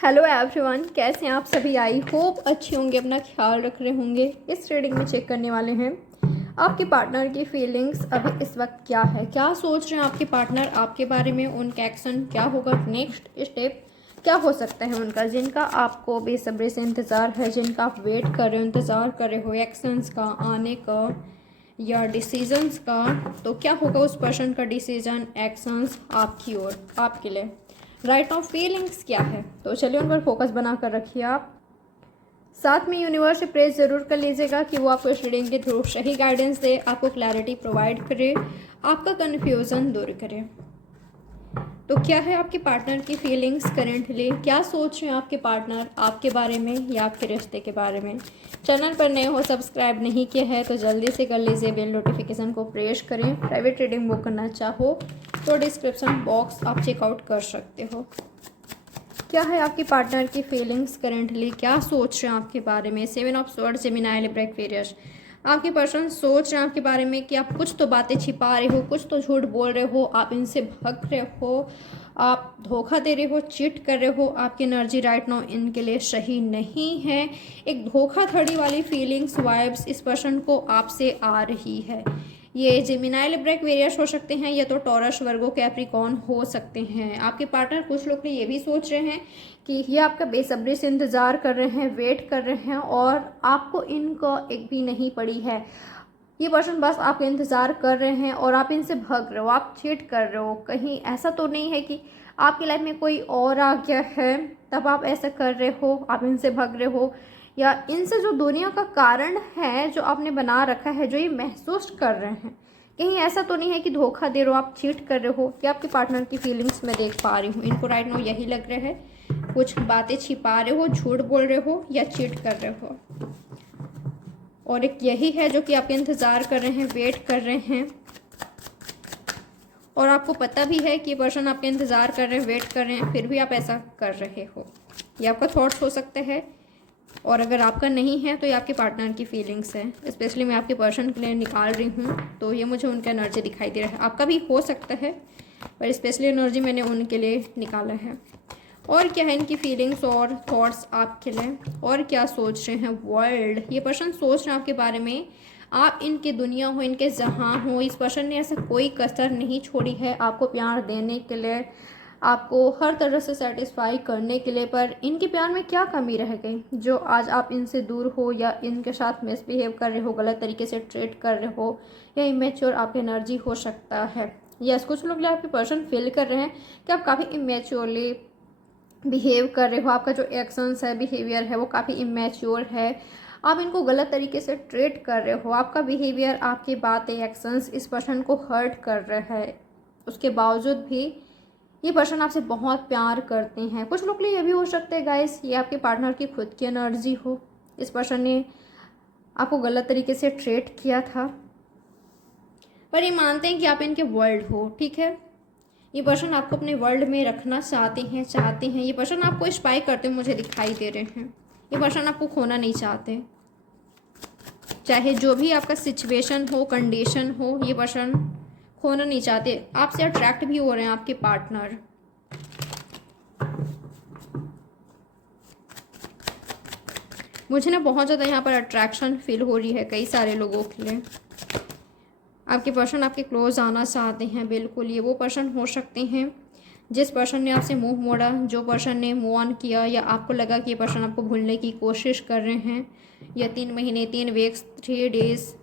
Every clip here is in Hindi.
हेलो एवरीवन, कैसे हैं आप सभी। आई होप अच्छे होंगे, अपना ख्याल रख रहे होंगे। इस रीडिंग में चेक करने वाले हैं आपके पार्टनर की फीलिंग्स अभी इस वक्त क्या है, क्या सोच रहे हैं आपके पार्टनर आपके बारे में, उनका एक्शन क्या होगा, नेक्स्ट स्टेप क्या हो सकता है उनका, जिनका आपको बेसब्री से इंतज़ार है, जिनका आप वेट कर रहे हो, इंतज़ार कर रहे हो एक्शंस का आने का या डिसीजंस का। तो क्या होगा उस पर्सन का डिसीजन, एक्शंस आपकी ओर, आपके लिए राइट ऑफ फीलिंग्स क्या है। तो चलिए उन पर फोकस बना कर रखिए आप। साथ में यूनिवर्स से प्रेस ज़रूर कर लीजिएगा कि वो आपको इस रीडिंग के थ्रू सही गाइडेंस दे, आपको क्लैरिटी प्रोवाइड करे, आपका कन्फ्यूज़न दूर करे। तो क्या है आपके पार्टनर की फीलिंग्स करेंटली, क्या सोच रहे हैं आपके पार्टनर आपके बारे में या आपके रिश्ते के बारे में। चैनल पर नए हो, सब्सक्राइब नहीं किया है तो जल्दी से कर लीजिए, बेल नोटिफिकेशन को प्रेस करें। प्राइवेट रीडिंग बुक करना चाहो तो डिस्क्रिप्शन बॉक्स आप चेकआउट कर सकते हो। क्या है आपके पार्टनर की फीलिंग्स करेंटली, क्या सोच रहे हैं आपके बारे में। 7 of swords, Gemini, Libra, Aquarius. आपके पर्सन सोच रहे हैं आपके बारे में कि आप कुछ तो बातें छिपा रहे हो, कुछ तो झूठ बोल रहे हो, आप इनसे भग रहे हो, आप धोखा दे रहे हो, चीट कर रहे हो। आपकी एनर्जी राइट नाउ इनके लिए सही नहीं है। एक धोखाधड़ी वाली फीलिंग्स, वाइब्स इस पर्सन को आपसे आ रही है। ये जेमिनी, लिब्रा, एक्वेरियस हो सकते हैं या तो टॉरस, वर्गो, कैप्रिकॉर्न हो सकते हैं। आपके पार्टनर कुछ लोग ये भी सोच रहे हैं कि ये आपका बेसब्री से इंतज़ार कर रहे हैं, वेट कर रहे हैं और आपको इनका एक भी नहीं पड़ी है। ये पर्सन बस आपका इंतज़ार कर रहे हैं और आप इनसे भग रहे हो, आप चीट कर रहे हो। कहीं ऐसा तो नहीं है कि आपकी लाइफ में कोई और आ गया है तब आप ऐसा कर रहे हो, आप इनसे भग रहे हो, या इनसे जो दुनिया का कारण है जो आपने बना रखा है, जो ये महसूस कर रहे हैं। कहीं ऐसा तो नहीं है कि धोखा दे रहे हो, आप चीट कर रहे हो। या आपके पार्टनर की फीलिंग्स मैं देख पा रही हूँ, इनको राइट नाउ यही लग रहा है, कुछ बातें छिपा रहे हो, झूठ बोल रहे हो या चीट कर रहे हो। और एक यही है जो कि आपके इंतज़ार कर रहे हैं, वेट कर रहे हैं और आपको पता भी है कि ये पर्सन आपके इंतज़ार कर रहे हैं, वेट कर रहे हैं, फिर भी आप ऐसा कर रहे हो। ये आपका थॉट्स हो सकता है और अगर आपका नहीं है तो ये आपके पार्टनर की फीलिंग्स है। स्पेशली मैं आपके पर्सन के लिए निकाल रही हूँ तो ये मुझे उनका एनर्जी दिखाई दे रहा है। आपका भी हो सकता है पर स्पेशली एनर्जी मैंने उनके लिए निकाला है। और क्या है इनकी फीलिंग्स और थॉट्स आपके लिए, और क्या सोच रहे हैं वर्ल्ड। ये पर्सन सोच रहे हैं आपके बारे में, आप इनकी दुनिया हो, इनके जहाँ हो। इस पर्सन ने ऐसा कोई कसर नहीं छोड़ी है आपको प्यार देने के लिए, आपको हर तरह से सेटिस्फाई करने के लिए। पर इनके प्यार में क्या कमी रह गई जो आज आप इनसे दूर हो या इनके साथ मिसबिहेव कर रहे हो, गलत तरीके से ट्रीट कर रहे हो, या इमेच्योर आपकी एनर्जी हो सकता है। यस, कुछ लोग आपके पर्सन फील कर रहे हैं कि आप काफ़ी इमेच्योरली बिहेव कर रहे हो, आपका जो एक्शंस है, बिहेवियर है वो काफ़ी इमेच्योर है, आप इनको गलत तरीके से ट्रीट कर रहे हो, आपका बिहेवियर, आपकी बातें, एक्शंस इस पर्सन को हर्ट कर रहा है। उसके बावजूद भी ये पर्सन आपसे बहुत प्यार करते हैं। कुछ लोग के लिए ये भी हो सकता है गाइस, ये आपके पार्टनर की खुद की एनर्जी हो, इस पर्सन ने आपको गलत तरीके से ट्रीट किया था पर ये मानते हैं कि आप इनके वर्ल्ड हो। ठीक है, ये पर्सन आपको अपने वर्ल्ड में रखना चाहते हैं। ये पर्सन आपको स्पाई करते हुए मुझे दिखाई दे रहे हैं। ये पर्सन आपको खोना नहीं चाहते, चाहे जो भी आपका सिचुएशन हो, कंडीशन हो, ये पर्सन खोना नहीं चाहते। आपसे अट्रैक्ट भी हो रहे हैं आपके पार्टनर। मुझे ना बहुत ज़्यादा यहाँ पर अट्रैक्शन फील हो रही है कई सारे लोगों के लिए। आपके पर्सन आपके क्लोज आना चाहते हैं, बिल्कुल ये वो पर्सन हो सकते हैं जिस पर्सन ने आपसे मुंह मोड़ा, जो पर्सन ने मूव ऑन किया, या आपको लगा कि ये पर्सन आपको भूलने की कोशिश कर रहे हैं, या 3 महीने, 3 वीक्स, 3 डेज,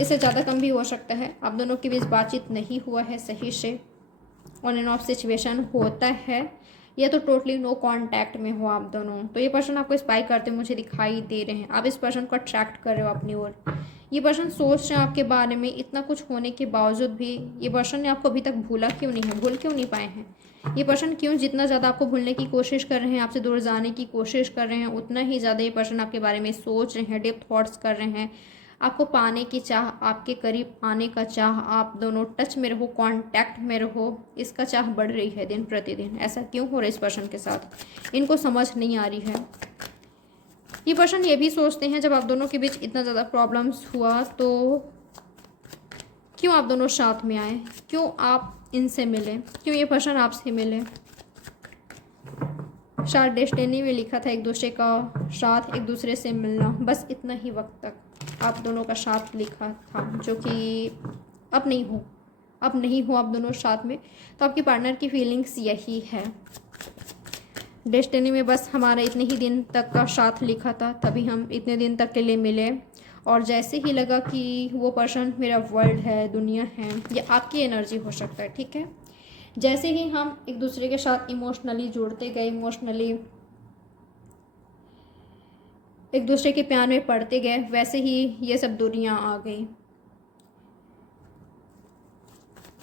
इससे ज़्यादा कम भी हो सकता है। आप दोनों के बीच बातचीत नहीं हुआ है सही से, ऑन एंड ऑफ सिचुएशन होता है, या तो टोटली नो कांटेक्ट में हो आप दोनों। तो ये पर्सन आपको स्पाई करते मुझे दिखाई दे रहे हैं, आप इस पर्सन को अट्रैक्ट कर रहे हो अपनी ओर। ये पर्सन सोच रहे हैं आपके बारे में, इतना कुछ होने के बावजूद भी ये पर्सन ने आपको अभी तक भूला क्यों नहीं है, भूल क्यों नहीं पाए हैं। ये पर्सन क्यों जितना ज़्यादा आपको भूलने की कोशिश कर रहे हैं, आपसे दूर जाने की कोशिश कर रहे हैं, उतना ही ज़्यादा ये पर्सन आपके बारे में सोच रहे हैं, डीप थॉट्स कर रहे हैं, आपको पाने की चाह, आपके करीब आने का चाह, आप दोनों टच में रहो, कांटेक्ट में रहो, इसका चाह बढ़ रही है दिन प्रतिदिन। ऐसा क्यों हो रहा है इस पर्सन के साथ, इनको समझ नहीं आ रही है। ये पर्सन ये भी सोचते हैं जब आप दोनों के बीच इतना ज़्यादा प्रॉब्लम्स हुआ तो क्यों आप दोनों साथ में आए, क्यों आप इनसे मिले, क्यों ये पर्सन आपसे मिले। शायद डेस्टिनी में लिखा था एक दूसरे का साथ, एक दूसरे से मिलना, बस इतना ही वक्त तक आप दोनों का साथ लिखा था, जो कि अब नहीं हो, अब नहीं हो आप दोनों साथ में। तो आपके पार्टनर की फीलिंग्स यही है। डेस्टिनी में बस हमारा इतने ही दिन तक का साथ लिखा था, तभी हम इतने दिन तक के लिए मिले, और जैसे ही लगा कि वो पर्सन मेरा वर्ल्ड है, दुनिया है, ये आपकी एनर्जी हो सकता है, ठीक है। जैसे ही हम एक दूसरे के साथ इमोशनली जुड़ते गए, इमोशनली एक दूसरे के प्यार में पड़ते गए, वैसे ही ये सब दुनिया आ गई।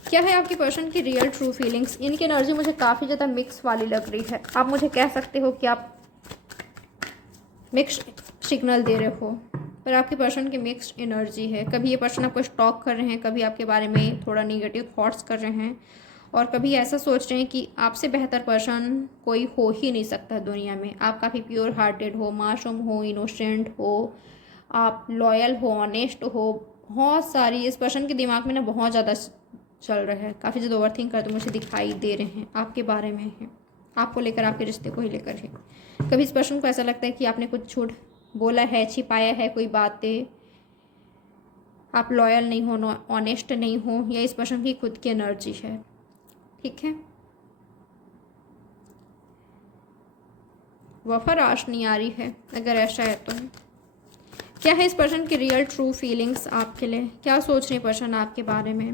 क्या है आपकी पर्सन की रियल ट्रू फीलिंग्स? इनकी एनर्जी मुझे काफ़ी ज़्यादा मिक्स वाली लग रही है। आप मुझे कह सकते हो कि आप मिक्स सिग्नल दे रहे हो, पर आपके पर्सन की मिक्स्ड एनर्जी है। कभी ये पर्सन आपको स्टॉक कर रहे हैं, कभी आपके बारे में थोड़ा निगेटिव थॉट्स कर रहे हैं, और कभी ऐसा सोच रहे हैं कि आपसे बेहतर पर्सन कोई हो ही नहीं सकता दुनिया में। आप काफ़ी प्योर हार्टेड हो, मासूम हो, इनोसेंट हो, आप लॉयल हो, ऑनेस्ट हो, बहुत सारी इस पर्सन के दिमाग में ना बहुत ज़्यादा चल रहा है, काफ़ी ज़्यादा ओवरथिंक करते मुझे दिखाई दे रहे हैं, आपके बारे में है, आपको लेकर, आपके रिश्ते को ही लेकर है। कभी इस पर्सन को ऐसा लगता है कि आपने कुछ झूठ बोला है, छिपाया है कोई बातें, आप लॉयल नहीं हो, ऑनेस्ट नहीं हो, या इस पर्सन की खुद की एनर्जी है, ठीक है। वफा राश नहीं आ रही है, अगर ऐसा है तो। क्या है इस पर्सन की रियल ट्रू फीलिंग्स आपके लिए? क्या सोच रहे पर्सन आपके बारे में?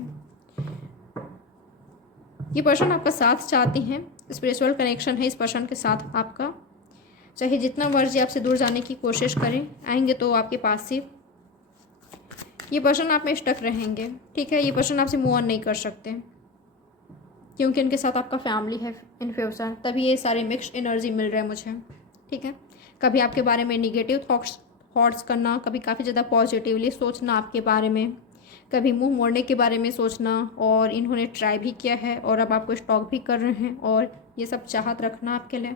ये पर्सन आपका साथ चाहती हैं, स्पिरिचुअल कनेक्शन है इस पर्सन के साथ आपका। चाहे जितना मर्जी आपसे दूर जाने की कोशिश करें, आएंगे तो आपके पास ही। ये पर्सन आप में स्टक रहेंगे, ठीक है। ये पर्सन आपसे मूव ऑन नहीं कर सकते, क्योंकि उनके साथ आपका फैमिली है इन फ्यूचर, तभी ये सारे मिक्स्ड एनर्जी मिल रहे हैं मुझे, ठीक है। कभी आपके बारे में निगेटिव थॉट्स करना, कभी काफ़ी ज़्यादा पॉजिटिवली सोचना आपके बारे में, कभी मुंह मोड़ने के बारे में सोचना, और इन्होंने ट्राई भी किया है और अब आपको स्टॉक भी कर रहे हैं, और ये सब चाहत रखना आपके लिए।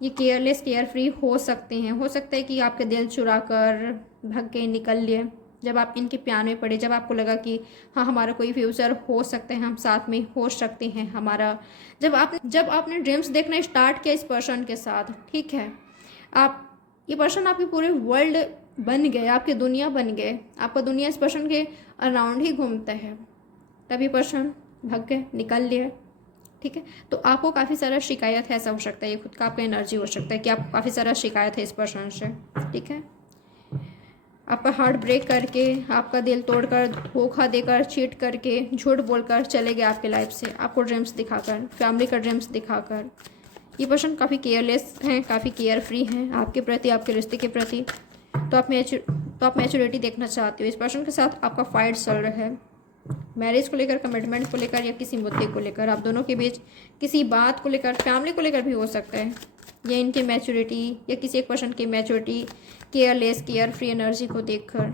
ये केयरलेस केयर फ्री हो सकते हैं, हो सकता है कि आपके दिल चुरा कर भाग के निकल लिए जब आप इनके प्यार में पड़े, जब आपको लगा कि हाँ हमारा कोई फ्यूचर हो सकता है, हम साथ में हो सकते हैं हमारा। जब आपने ड्रीम्स देखना स्टार्ट किया इस पर्सन के साथ, ठीक है, आप ये पर्सन आपके पूरे वर्ल्ड बन गए, आपकी दुनिया बन गए, आपका दुनिया इस पर्सन के अराउंड ही घूमता है, तभी पर्सन भाग गए, निकल लिए, ठीक है। तो आपको काफ़ी सारा शिकायत है, ऐसा हो सकता है, ये खुद का आपका एनर्जी हो सकता है कि आपको काफ़ी सारा शिकायत है इस पर्सन से, ठीक है। आपका हार्ट ब्रेक करके, आपका दिल तोड़कर, धोखा देकर, चीट करके, झूठ बोलकर चले गए आपके लाइफ से, आपको ड्रीम्स दिखाकर, फैमिली का ड्रीम्स दिखाकर। ये पर्सन काफ़ी केयरलेस हैं, काफ़ी केयर फ्री हैं आपके प्रति, आपके रिश्ते के प्रति। तो आप मैच्योरिटी देखना चाहते हो। इस पर्सन के साथ आपका फाइट चल रहा है, मैरिज को लेकर, कमिटमेंट को लेकर, या किसी मुद्दे को लेकर, आप दोनों के बीच किसी बात को लेकर, फैमिली को लेकर भी हो सकता है, या इनके मैच्योरिटी, या किसी एक पर्सन की maturity, careless care free energy को देखकर,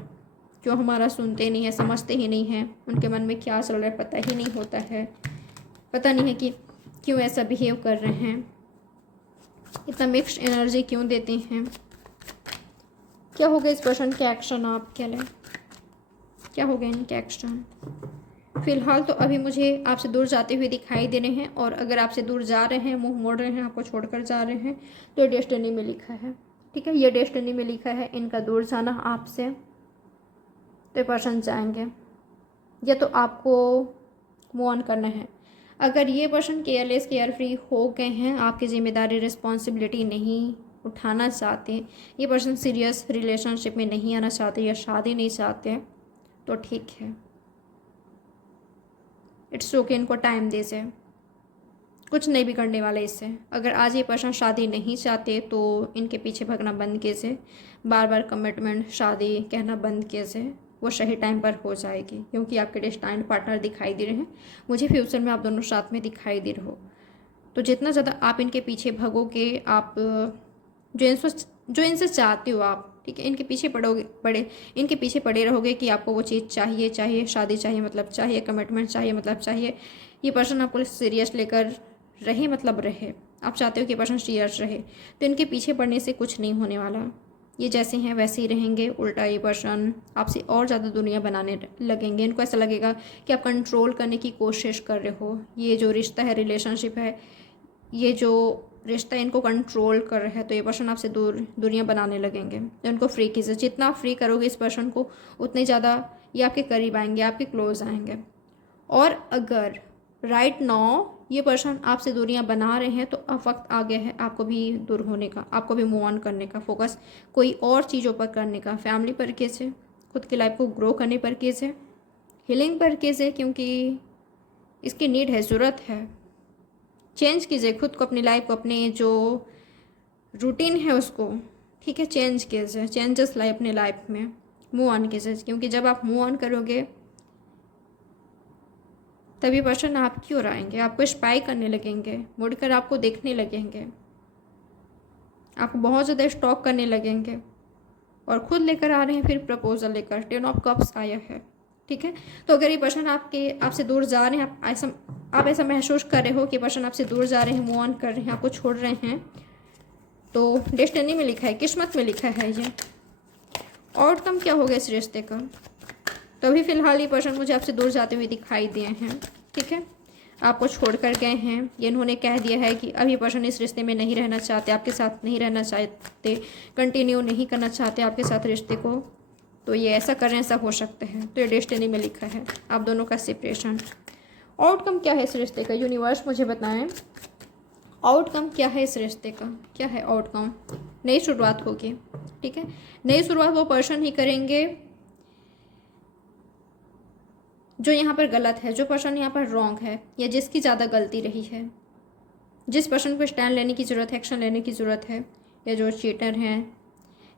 क्यों हमारा सुनते नहीं है, समझते ही नहीं हैं, उनके मन में क्या चल रहा है पता ही नहीं होता है, पता नहीं है कि क्यों ऐसा बिहेव कर रहे हैं, इतना मिक्स्ड एनर्जी क्यों देते हैं। क्या होगा इस पर्सन के एक्शन आपके लिए? क्या होगा इनके एक्शन? फिलहाल तो अभी मुझे आपसे दूर जाते हुए दिखाई दे रहे हैं, और अगर आपसे दूर जा रहे हैं, मुंह मोड़ रहे हैं, आपको छोड़कर जा रहे हैं, तो ये डेस्टिनी में लिखा है, ठीक है। ये डेस्टिनी में लिखा है इनका दूर जाना आपसे, तो पर्सन जाएंगे, या तो आपको मूव ऑन करना है। अगर ये पर्सन केयरलेस केयर फ्री हो गए हैं, आपकी जिम्मेदारी रिस्पॉन्सिबिलिटी नहीं उठाना चाहते, ये पर्सन सीरियस रिलेशनशिप में नहीं आना चाहते, या शादी नहीं चाहते, तो ठीक है, इट्स ओके, इनको टाइम दे से, कुछ नहीं बिगड़ने वाला इससे। अगर आज ये पर्सन शादी नहीं चाहते, तो इनके पीछे भागना बंद कैसे, बार बार कमिटमेंट, शादी कहना बंद कैसे, वो सही टाइम पर हो जाएगी, क्योंकि आपके डेस्टाइन्ड पार्टनर दिखाई दे रहे हैं मुझे, फ्यूचर में आप दोनों साथ में दिखाई दे रहे हो। तो जितना ज़्यादा आप इनके पीछे भागोगे, आप जो इनसे चाहते हो आप, ठीक है, इनके पीछे पड़े रहोगे कि आपको वो चीज़ चाहिए, शादी चाहिए मतलब चाहिए, कमिटमेंट चाहिए मतलब चाहिए, ये पर्सन आपको सीरियस लेकर रहे मतलब रहे, आप चाहते हो कि पर्सन सीरियस रहे, तो इनके पीछे पड़ने से कुछ नहीं होने वाला, ये जैसे हैं वैसे ही रहेंगे। उल्टा ये पर्सन आपसे और ज़्यादा दुनिया बनाने लगेंगे, इनको ऐसा लगेगा कि आप कंट्रोल करने की कोशिश कर रहे हो। ये जो रिश्ता है, रिलेशनशिप है, ये जो रिश्ता इनको कंट्रोल कर रहा है, तो ये पर्सन आपसे दूरियां बनाने लगेंगे। तो इनको फ्री कीजिए, जितना फ्री करोगे इस पर्सन को उतने ज़्यादा ये आपके करीब आएंगे, आपके क्लोज आएंगे। और अगर राइट नाउ ये पर्सन आपसे दूरियां बना रहे हैं, तो अब वक्त आ गया है आपको भी दूर होने का, आपको भी मूव ऑन करने का, फोकस कोई और चीज़ों पर करने का, फैमिली पर कीजिए, खुद की लाइफ को ग्रो करने पर कीजिए, हीलिंग पर कीजिए, क्योंकि इसकी नीड है, ज़रूरत है। चेंज कीजिए खुद को, अपनी लाइफ को, अपने जो रूटीन है उसको, ठीक है, चेंज कीजिए, चेंजेस लाए अपने लाइफ में, मूव ऑन कीजिए, क्योंकि जब आप मूव ऑन करोगे तभी पर्सन आपकी ओर आएंगे, आपको स्पाई करने लगेंगे, मुड़कर आपको देखने लगेंगे, आपको बहुत ज़्यादा स्टॉक करने लगेंगे, और खुद लेकर आ रहे हैं फिर प्रपोजल लेकर, 10 ऑफ कप्स आया है, ठीक है। तो अगर ये पर्सन आपसे दूर जा रहे हैं, आप ऐसा महसूस कर रहे हो कि पर्सन आपसे दूर जा रहे हैं, मूव ऑन कर रहे हैं, आपको छोड़ रहे हैं, तो डेस्टिनी में लिखा है, किस्मत में लिखा है ये। आउटकम क्या होगा इस रिश्ते का? तो अभी फ़िलहाल ये पर्सन मुझे आपसे दूर जाते हुए दिखाई दिए हैं, ठीक है, आपको छोड़ कर गए हैं। ये इन्होंने कह दिया है कि अभी पर्सन इस रिश्ते में नहीं रहना चाहते, आपके साथ नहीं रहना चाहते, कंटिन्यू नहीं करना चाहते आपके साथ रिश्ते को। तो ये ऐसा कर रहे हैं, ऐसा हो सकते हैं। तो ये डेस्टिनी में लिखा है आप दोनों का सेपरेशन। आउटकम क्या है इस रिश्ते का? यूनिवर्स मुझे बताएं, आउटकम क्या है इस रिश्ते का? क्या है आउटकम? नई शुरुआत होगी, ठीक है। नई शुरुआत वो पर्सन ही करेंगे जो यहाँ पर गलत है, जो पर्सन यहाँ पर रॉन्ग है, या जिसकी ज़्यादा गलती रही है, जिस पर्सन को स्टैंड लेने की ज़रूरत है, एक्शन लेने की ज़रूरत है, या जो चीटर हैं,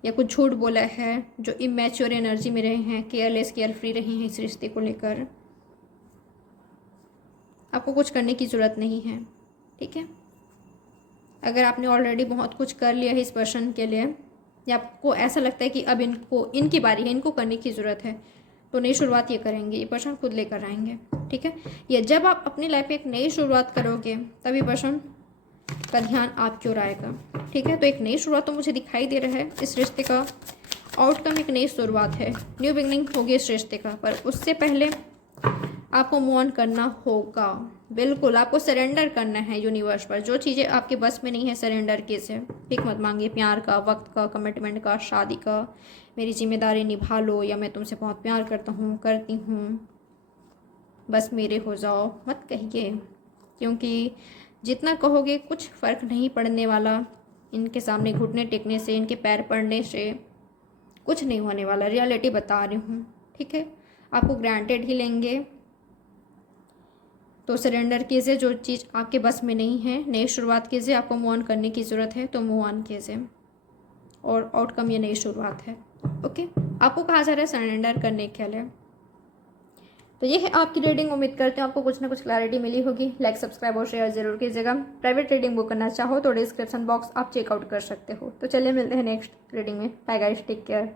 या कुछ झूठ बोला है, जो इमेच्योर एनर्जी में रहे हैं, केयरलेस, केयर फ्री रहे हैं इस रिश्ते को लेकर। आपको कुछ करने की ज़रूरत नहीं है, ठीक है। अगर आपने ऑलरेडी बहुत कुछ कर लिया है इस पर्सन के लिए, या आपको ऐसा लगता है कि अब इनकी बारी है, इनको करने की ज़रूरत है, तो नई शुरुआत ये करेंगे, ये पर्सन खुद लेकर आएंगे, ठीक है। या जब आप अपनी लाइफ में एक नई शुरुआत करोगे तभी पर्सन का ध्यान आपकी ओर आएगा, ठीक है। तो एक नई शुरुआत तो मुझे दिखाई दे रहा है इस रिश्ते का। आउटकम एक नई शुरुआत है, न्यू बिगनिंग होगी इस रिश्ते का, पर उससे पहले आपको मूव ऑन करना होगा। बिल्कुल आपको सरेंडर करना है यूनिवर्स पर। जो चीज़ें आपके बस में नहीं है, सरेंडर कीजिए, ठीक मत मांगिए प्यार का, वक्त का, कमिटमेंट का, शादी का, मेरी जिम्मेदारी निभा लो, या मैं तुमसे बहुत प्यार करता हूँ, करती हूँ, बस मेरे हो जाओ, मत कहिए, क्योंकि जितना कहोगे कुछ फ़र्क नहीं पड़ने वाला। इनके सामने घुटने टेकने से, इनके पैर पड़ने से कुछ नहीं होने वाला, रियलिटी बता रही हूँ, ठीक है। आपको ग्रांटेड ही लेंगे, तो सरेंडर कीजिए। जो चीज़ आपके बस में नहीं है, नई शुरुआत कीजिए। आपको मूव ऑन करने की ज़रूरत है तो मूव ऑन कीजिए, और आउटकम ये नई शुरुआत है, ओके। आपको कहा जा रहा है सरेंडर करने के लिए। तो ये है आपकी रीडिंग। उम्मीद करते हैं आपको कुछ ना कुछ क्लैरिटी मिली होगी। लाइक, सब्सक्राइब और शेयर जरूर कीजिएगा। प्राइवेट रीडिंग बुक करना चाहो तो डिस्क्रिप्शन बॉक्स आप चेकआउट कर सकते हो। तो चलिए मिलते हैं नेक्स्ट रीडिंग में। Bye guys, take care.